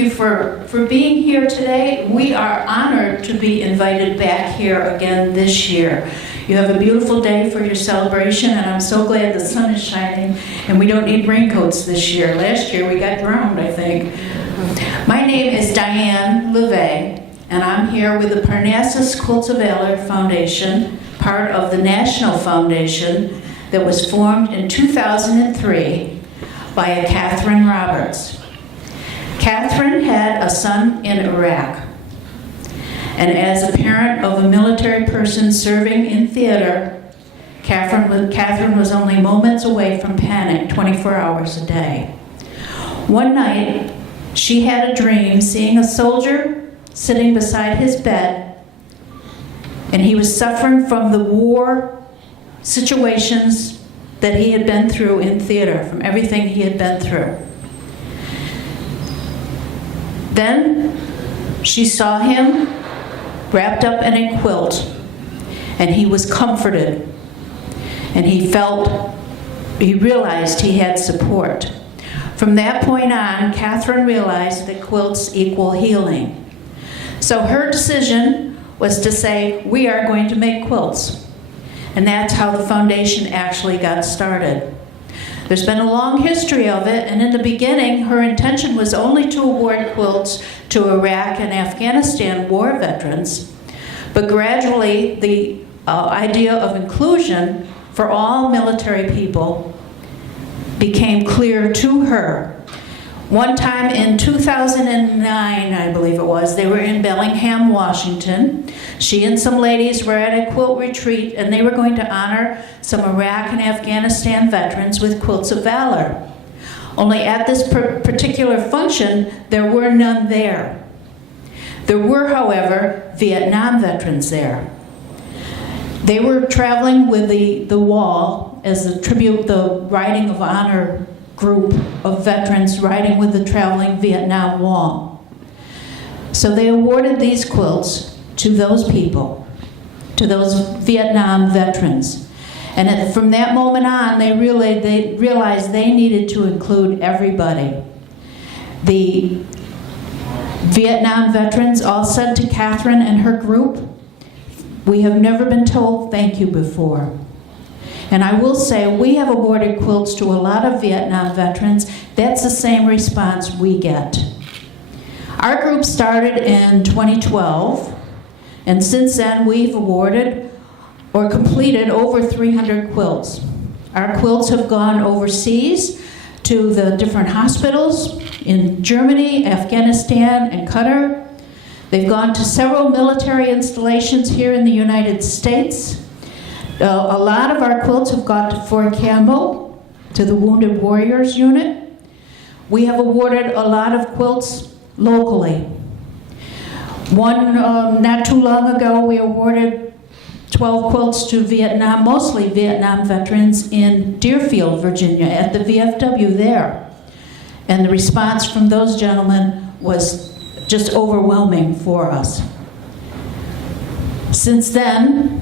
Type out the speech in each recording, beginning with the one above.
you for being here today. We are honored to be invited back here again this year. You have a beautiful day for your celebration, and I'm so glad the sun is shining and we don't need raincoats this year. Last year we got drowned, I think. My name is Diane LeVay, and I'm here with the Parnassus Quilts of Valor Foundation, part of the National Foundation that was formed in 2003 by a Catherine Roberts. Catherine had a son in Iraq, and as a parent of a military person serving in theater, Catherine was only moments away from panic 24 hours a day. One night, she had a dream seeing a soldier sitting beside his bed, and he was suffering from the war situations that he had been through in theater, from everything he had been through. Then she saw him wrapped up in a quilt, and he was comforted, and he realized he had support. From that point on, Catherine realized that quilts equal healing. So her decision was to say, we are going to make quilts. And that's how the foundation actually got started. There's been a long history of it, and in the beginning, her intention was only to award quilts to Iraq and Afghanistan war veterans, but gradually the idea of inclusion for all military people became clear to her. One time in 2009, I believe it was, they were in Bellingham, Washington. She and some ladies were at a quilt retreat, and they were going to honor some Iraq and Afghanistan veterans with Quilts of Valor. Only at this particular function, there were none there. There were, however, Vietnam veterans there. They were traveling with the wall as a tribute, the Riding of Honor group of veterans riding with the traveling Vietnam Wall. So they awarded these quilts to those people, to those Vietnam veterans. And from that moment on, they realized they needed to include everybody. The Vietnam veterans all said to Catherine and her group, "We have never been told thank you before." And I will say, we have awarded quilts to a lot of Vietnam veterans. That's the same response we get. Our group started in 2012, and since then we've awarded or completed over 300 quilts. Our quilts have gone overseas to the different hospitals in Germany, Afghanistan, and Qatar. They've gone to several military installations here in the United States. A lot of our quilts have gone to Fort Campbell, to the Wounded Warriors Unit. We have awarded a lot of quilts locally. One, not too long ago, we awarded 12 quilts to Vietnam, mostly Vietnam veterans in Deerfield, Virginia, at the VFW there. And the response from those gentlemen was just overwhelming for us. Since then,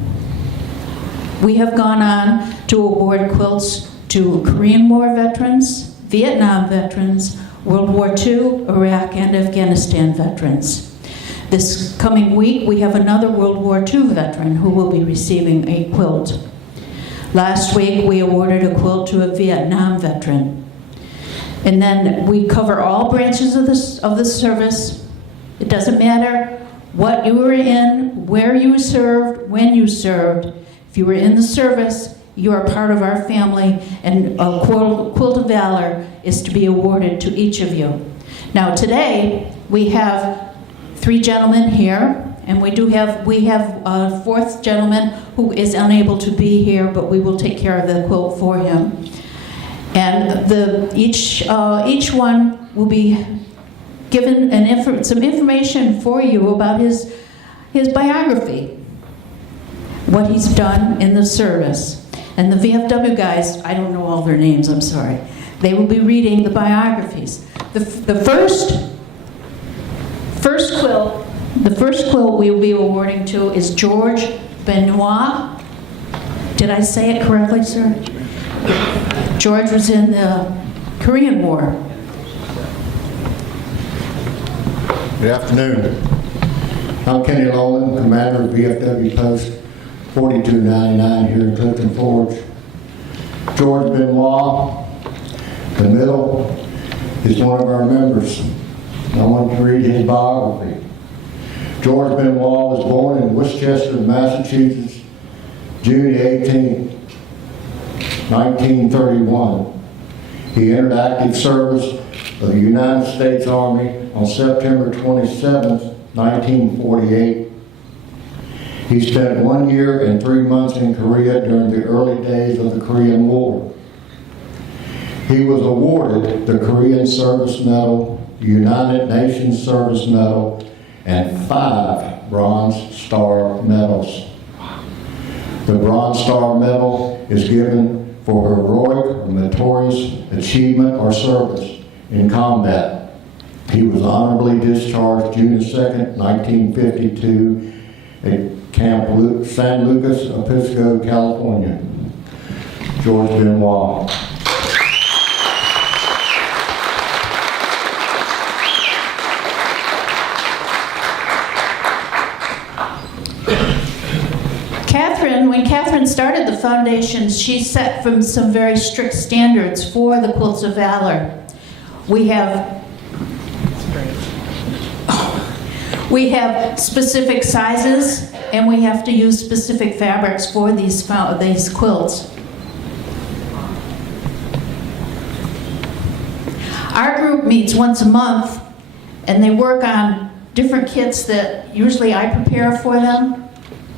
we have gone on to award quilts to Korean War veterans, Vietnam veterans, World War II, Iraq, and Afghanistan veterans. This coming week, we have another World War II veteran who will be receiving a quilt. Last week, we awarded a quilt to a Vietnam veteran. And then we cover all branches of the service. It doesn't matter what you were in, where you served, when you served. If you were in the service, you are part of our family, and a Quilt of Valor is to be awarded to each of you. Now today, we have 3 gentlemen here, and we have a 4th gentleman who is unable to be here, but we will take care of the quilt for him. And each one will be given some information for you about his biography, what he's done in the service. And the VFW guys, I don't know all their names, I'm sorry. They will be reading the biographies. The first quilt we will be awarding to is George Benoit. Did I say it correctly, sir? George was in the Korean War. Good afternoon. I'm Kenny Lowen, Commander of VFW Post 4299 here in Clifton Forge. George Benoit, the middle, is one of our members. I want to read his biography. George Benoit was born in Worcester, Massachusetts, June 18, 1931. He entered active service of the United States Army on September 27, 1948. He spent 1 year and 3 months in Korea during the early days of the Korean War. He was awarded the Korean Service Medal, United Nations Service Medal, and 5 Bronze Star medals. The Bronze Star Medal is given for heroic or meritorious achievement or service in combat. He was honorably discharged June 2, 1952 at Camp San Lucas Obispo, California. George Benoit. When Catherine started the foundation, she set from some very strict standards for the Quilts of Valor. We have specific sizes, and we have to use specific fabrics for these quilts. Our group meets once a month, and they work on different kits that usually I prepare for them,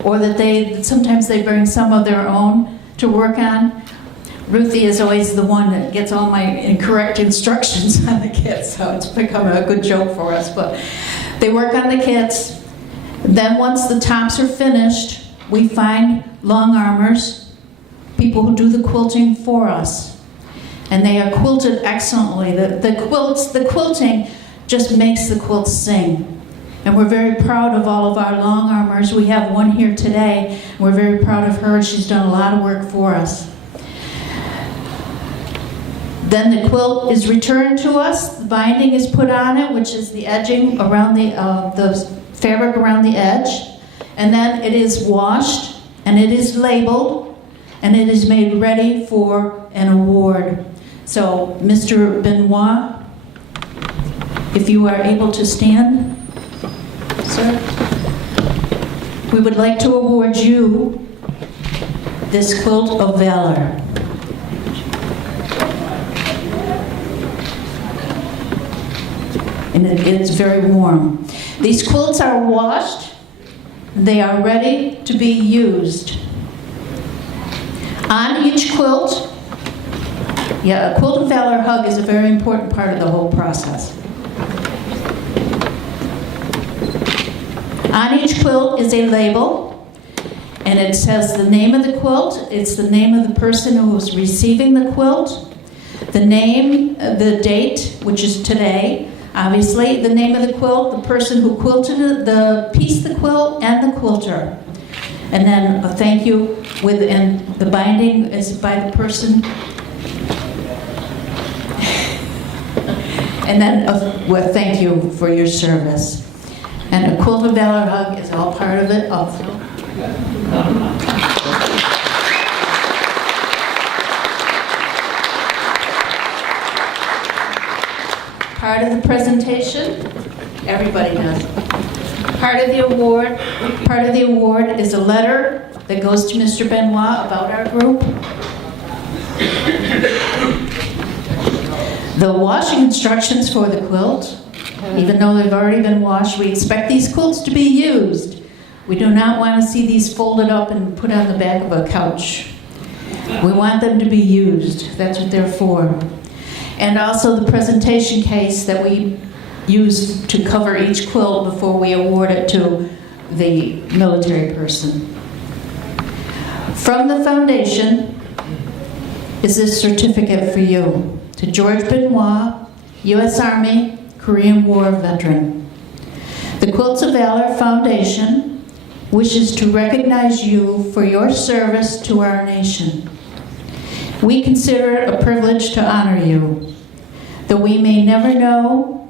or that sometimes they bring some of their own to work on. Ruthie is always the one that gets all my incorrect instructions on the kits, so it's become a good joke for us. But they work on the kits. Then once the tops are finished, we find long armors, people who do the quilting for us. And they are quilted excellently. The quilting just makes the quilts sing. And we're very proud of all of our long armors. We have one here today. We're very proud of her. She's done a lot of work for us. Then the quilt is returned to us. The binding is put on it, which is the edging around the fabric around the edge. And then it is washed, and it is labeled, and it is made ready for an award. So, Mr. Benoit, if you are able to stand. Sir, we would like to award you this Quilt of Valor. And it's very warm. These quilts are washed. They are ready to be used. On each quilt, a Quilt of Valor hug is a very important part of the whole process. On each quilt is a label, and it says the name of the quilt, it's the name of the person who is receiving the quilt, the name, the date, which is today, obviously, the name of the quilt, the person who quilted it, the piece of the quilt, and the quilter. And then a thank you, and the binding is by the person. And then a thank you for your service. And a Quilt of Valor hug is all part of it also. Part of the presentation, everybody does. Part of the award is a letter that goes to Mr. Benoit about our group. The washing instructions for the quilt. Even though they've already been washed, we expect these quilts to be used. We do not want to see these folded up and put on the back of a couch. We want them to be used. That's what they're for. And also the presentation case that we use to cover each quilt before we award it to the military person. From the foundation is this certificate for you. To George Benoit, U.S. Army, Korean War veteran. The Quilts of Valor Foundation wishes to recognize you for your service to our nation. We consider it a privilege to honor you. Though we may never know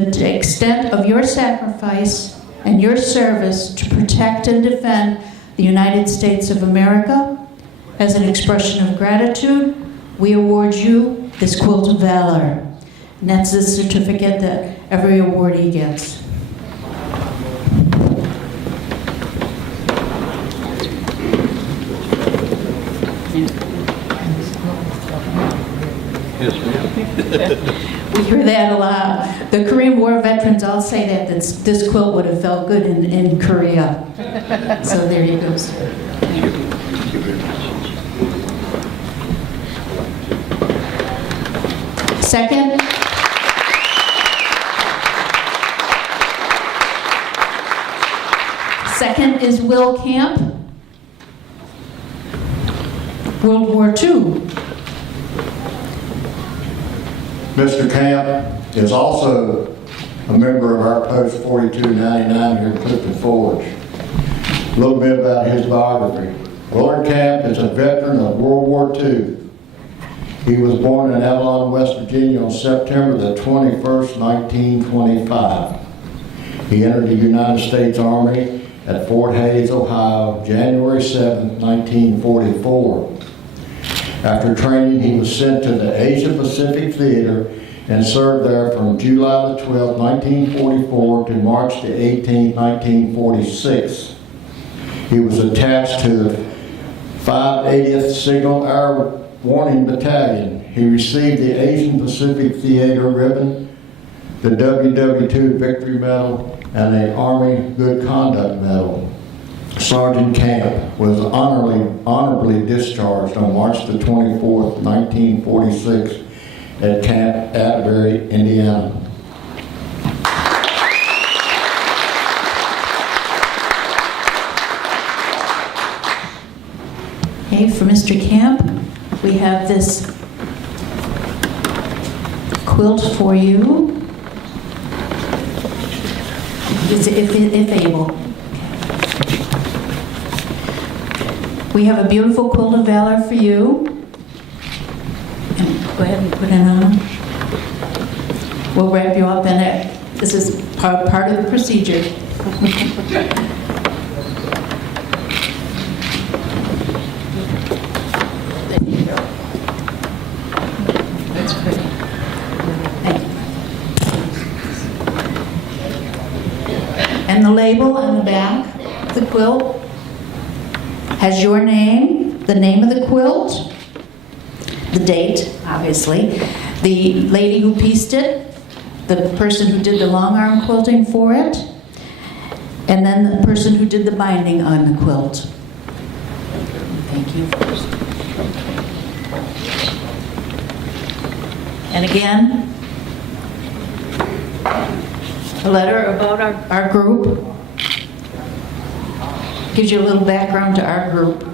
the extent of your sacrifice and your service to protect and defend the United States of America. As an expression of gratitude, we award you this Quilt of Valor. And that's the certificate that every awardee gets. Yes, ma'am. We hear that a lot. The Korean War veterans all say that this quilt would have felt good in Korea. So there you go, sir. Thank you very much. Second. Second is Will Camp, World War II. Mr. Camp is also a member of our Post 4299 here at Clifton Forge. A little bit about his biography. Willard Camp is a veteran of World War II. He was born in Avalon, West Virginia on September the 21st, 1925. He entered the United States Army at Fort Hays, Ohio, January 7, 1944. After training, he was sent to the Asia Pacific Theatre and served there from July the 12th, 1944 to March the 18th, 1946. He was attached to the 580th Signal Air Warning Battalion. He received the Asian Pacific Theater Ribbon, the WW2 Victory Medal, and the Army Good Conduct Medal. Sergeant Camp was honorably discharged on March the 24th, 1946 at Camp Atterbury, Indiana. Okay, for Mr. Camp, we have this quilt for you. If able. We have a beautiful Quilt of Valor for you. And go ahead and put it on. We'll wrap you up in it. This is part of the procedure. There you go. That's pretty. Thank you. And the label on the back of the quilt has your name, the name of the quilt, the date, obviously, the lady who pieced it, the person who did the long arm quilting for it, and then the person who did the binding on the quilt. Thank you. And again, a letter about our group. Gives you a little background to our group.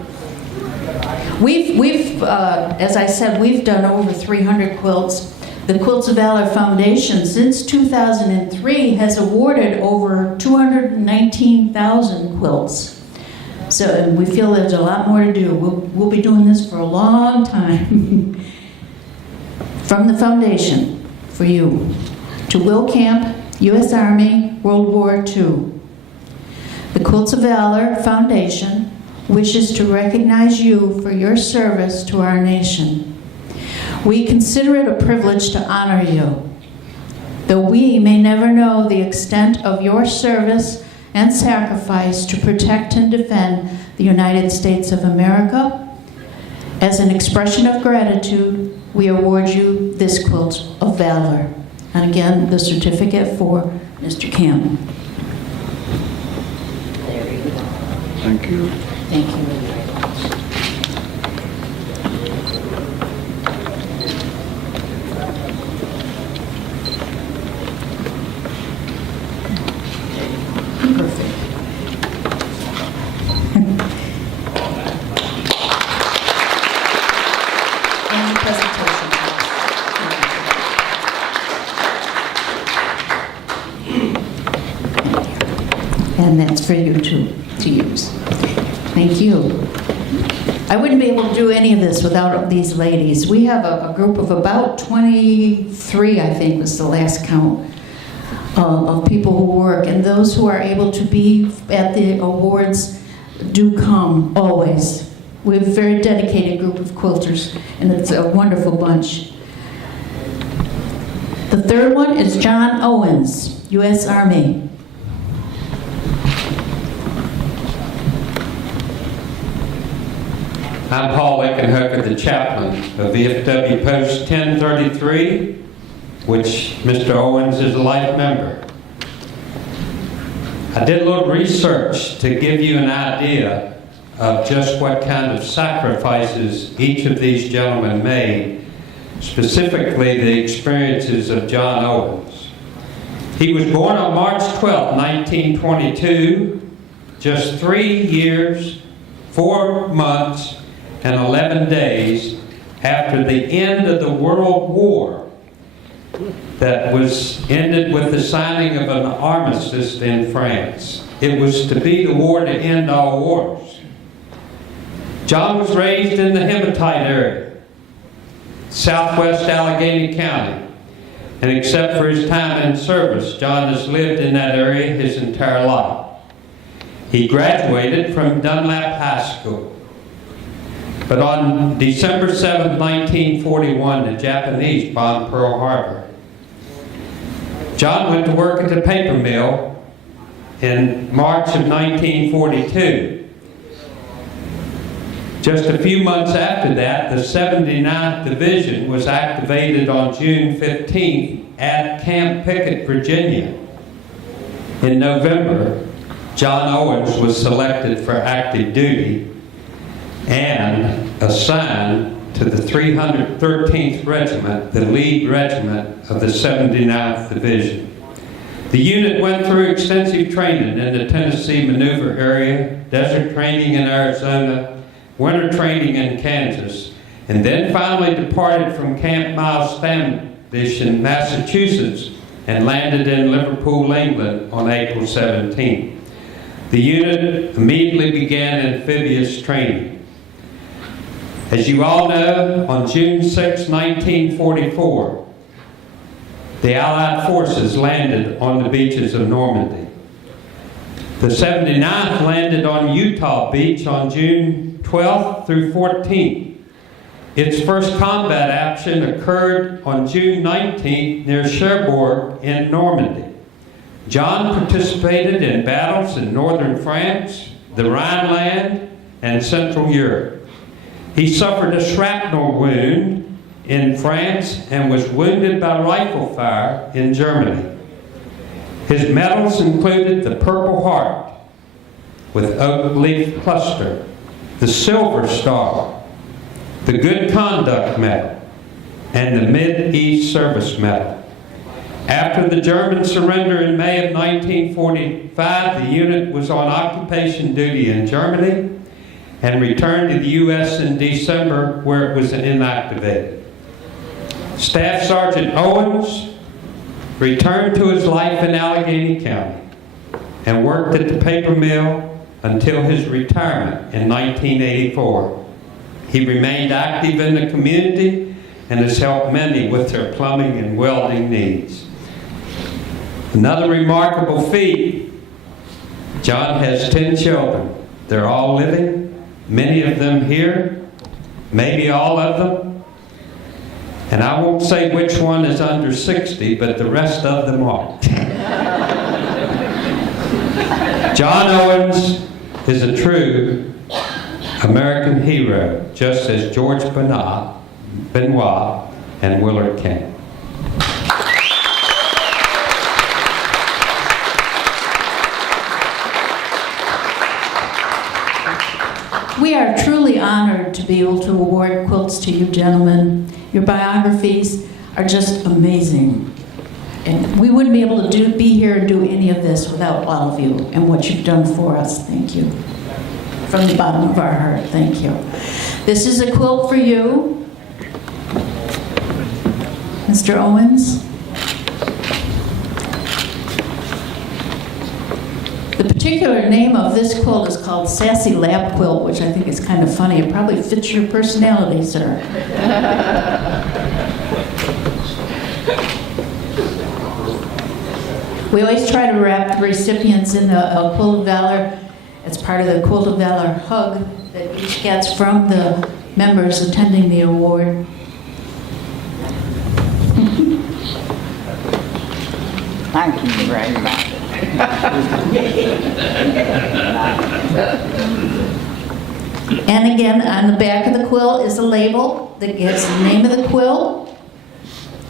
We've as I said, we've done over 300 quilts. The Quilts of Valor Foundation, since 2003, has awarded over 219,000 quilts. So and we feel there's a lot more to do. We'll be doing this for a long time. From the foundation, for you, to Will Camp, U.S. Army, World War II. The Quilts of Valor Foundation wishes to recognize you for your service to our nation. We consider it a privilege to honor you. Though we may never know the extent of your service and sacrifice to protect and defend the United States of America, as an expression of gratitude, we award you this Quilt of Valor. And again, the certificate for Mr. Camp. Thank you. Thank you very much. Perfect. And the presentation. And that's for you to use. Thank you. I wouldn't be able to do any of this without these ladies. We have a group of about 23, I think was the last count, of people who work, and those who are able to be at the awards do come always. We have a very dedicated group of quilters, and it's a wonderful bunch. The third one is John Owens, U.S. Army. I'm Paul Eckenhooker, the chaplain of VFW Post 1033, which Mr. Owens is a life member. I did a little research to give you an idea of just what kind of sacrifices each of these gentlemen made, specifically the experiences of John Owens. He was born on March 12, 1922, just 3 years, 4 months, and 11 days after the end of the World War that was ended with the signing of an armistice in France. It was to be the war to end all wars. John was raised in the Hematite area, southwest Allegheny County, and except for his time in service, John has lived in that area his entire life. He graduated from Dunlap High School. But on December 7, 1941, the Japanese bombed Pearl Harbor. John went to work at the paper mill in March of 1942. Just a few months after that, the 79th Division was activated on June 15th at Camp Pickett, Virginia. In November, John Owens was selected for active duty and assigned to the 313th Regiment, the lead regiment of the 79th Division. The unit went through extensive training in the Tennessee maneuver area, desert training in Arizona, winter training in Kansas, and then finally departed from Camp Miles Standish in Massachusetts and landed in Liverpool, England on April 17th. The unit immediately began amphibious training. As you all know, on June 6, 1944, the Allied forces landed on the beaches of Normandy. The 79th landed on Utah Beach on June 12th through 14th. Its first combat action occurred on June 19th near Cherbourg in Normandy. John participated in battles in northern France, the Rhineland, and Central Europe. He suffered a shrapnel wound in France and was wounded by rifle fire in Germany. His medals included the Purple Heart with oak leaf cluster, the Silver Star, the Good Conduct Medal, and the Mid-East Service Medal. After the German surrender in May of 1945, the unit was on occupation duty in Germany and returned to the U.S. in December, where it was inactivated. Staff Sergeant Owens returned to his life in Allegheny County and worked at the paper mill until his retirement in 1984. He remained active in the community and has helped many with their plumbing and welding needs. Another remarkable feat, John has 10 children. They're all living, many of them here, maybe all of them. And I won't say which one is under 60, but the rest of them aren't. John Owens is a true American hero, just as George Benoit and Willard Camp. We are truly honored to be able to award quilts to you gentlemen. Your biographies are just amazing. And we wouldn't be able to be here and do any of this without all of you and what you've done for us. Thank you. From the bottom of our heart, thank you. This is a quilt for you, Mr. Owens. The particular name of this quilt is called Sassy Lap Quilt, which I think is kind of funny. It probably fits your personality, sir. We always try to wrap the recipients in a Quilt of Valor. It's part of the Quilt of Valor hug that each gets from the members attending the award. Thank you very much. And again, on the back of the quilt is a label that gives the name of the quilt.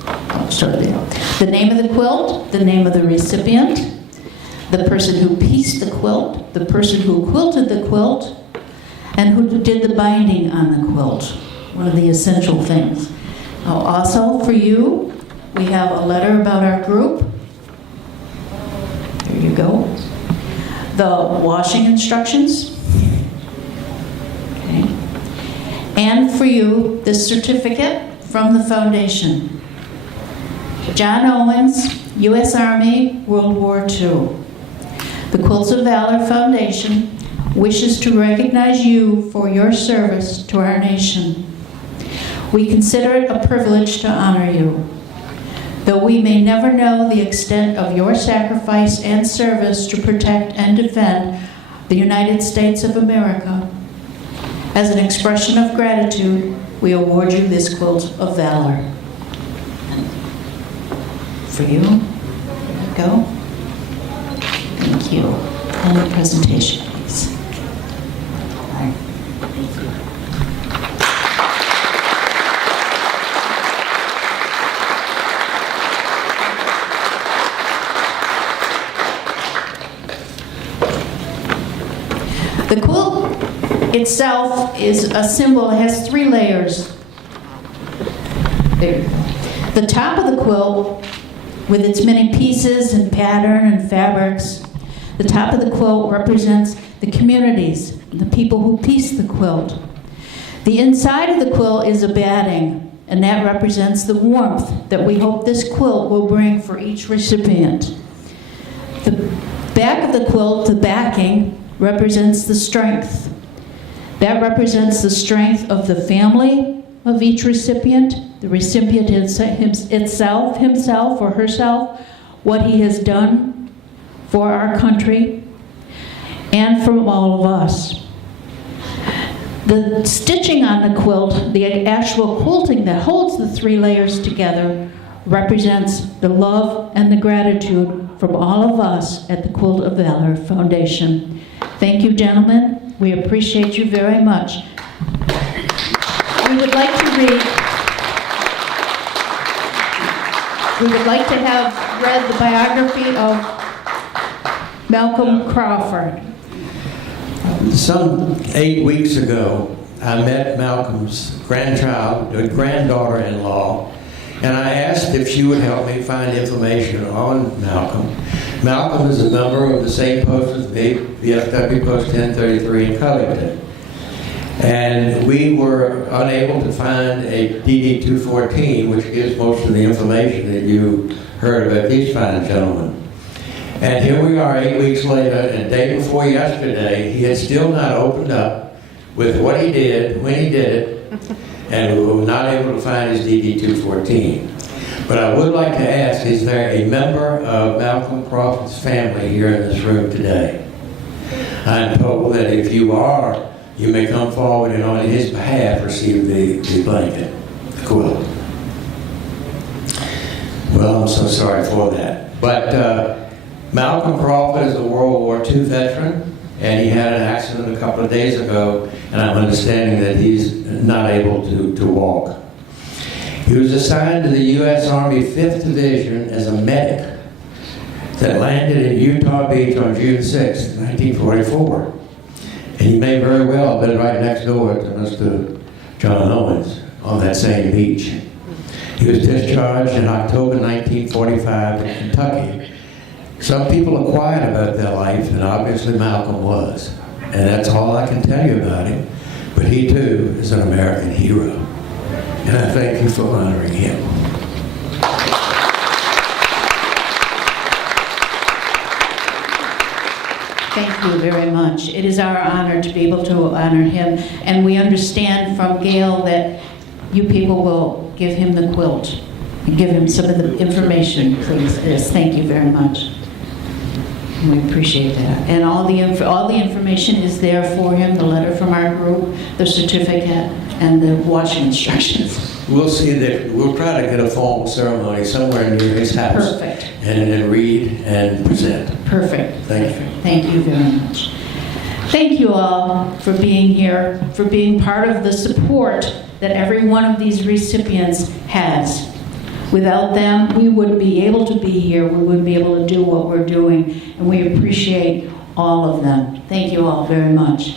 Oh, sorry. The name of the quilt, the name of the recipient, the person who pieced the quilt, the person who quilted the quilt, and who did the binding on the quilt. One of the essential things. Also, for you, we have a letter about our group. There you go. The washing instructions. Okay. And for you, this certificate from the foundation. John Owens, U.S. Army, World War II. The Quilts of Valor Foundation wishes to recognize you for your service to our nation. We consider it a privilege to honor you. Though we may never know the extent of your sacrifice and service to protect and defend the United States of America, as an expression of gratitude, we award you this Quilt of Valor. For you, there you go. Thank you. And the presentation, please. The quilt itself is a symbol. It has 3 layers. There. The top of the quilt, with its many pieces and pattern and fabrics, the top of the quilt represents the communities, the people who piece the quilt. The inside of the quilt is a batting, and that represents the warmth that we hope this quilt will bring for each recipient. The back of the quilt, the backing, represents the strength. That represents the strength of the family of each recipient, the recipient himself or herself, what he has done for our country, and from all of us. The stitching on the quilt, the actual quilting that holds the 3 layers together, represents the love and the gratitude from all of us at the Quilt of Valor Foundation. Thank you, gentlemen. We appreciate you very much. We would like to have read the biography of Malcolm Crawford. Some 8 weeks ago, I met Malcolm's granddaughter-in-law, and I asked if she would help me find information on Malcolm. Malcolm is a member of the same post as me, VFW Post 1033 in Covington. And we were unable to find a DD 214, which gives most of the information that you heard about these fine gentlemen. And here we are 8 weeks later, and the day before yesterday, he had still not opened up with what he did, when he did it, and we were not able to find his DD 214. But I would like to ask, is there a member of Malcolm Crawford's family here in this room today? I'm told that if you are, you may come forward and on his behalf receive the blanket, the quilt. Well, I'm so sorry for that. But Malcolm Crawford is a World War II veteran, and he had an accident a couple of days ago, and I'm understanding that he's not able to walk. He was assigned to the U.S. Army 5th Division as a medic that landed in Utah Beach on June 6, 1944. And he may very well have been right next door to Mr. John Owens on that same beach. He was discharged in October 1945 in Kentucky. Some people are quiet about their life, and obviously Malcolm was. And that's all I can tell you about him. But he too is an American hero. And I thank you for honoring him. Thank you very much. It is our honor to be able to honor him. And we understand from Gail that you people will give him the quilt and give him some of the information, please. Yes, thank you very much. We appreciate that. And all the information is there for him, the letter from our group, the certificate, and the washing instructions. We'll see that, we'll try to get a formal ceremony somewhere near his house. Perfect. And then read and present. Perfect. Thank you. Thank you very much. Thank you all for being here, for being part of the support that every one of these recipients has. Without them, we wouldn't be able to be here, we wouldn't be able to do what we're doing, and we appreciate all of them. Thank you all very much.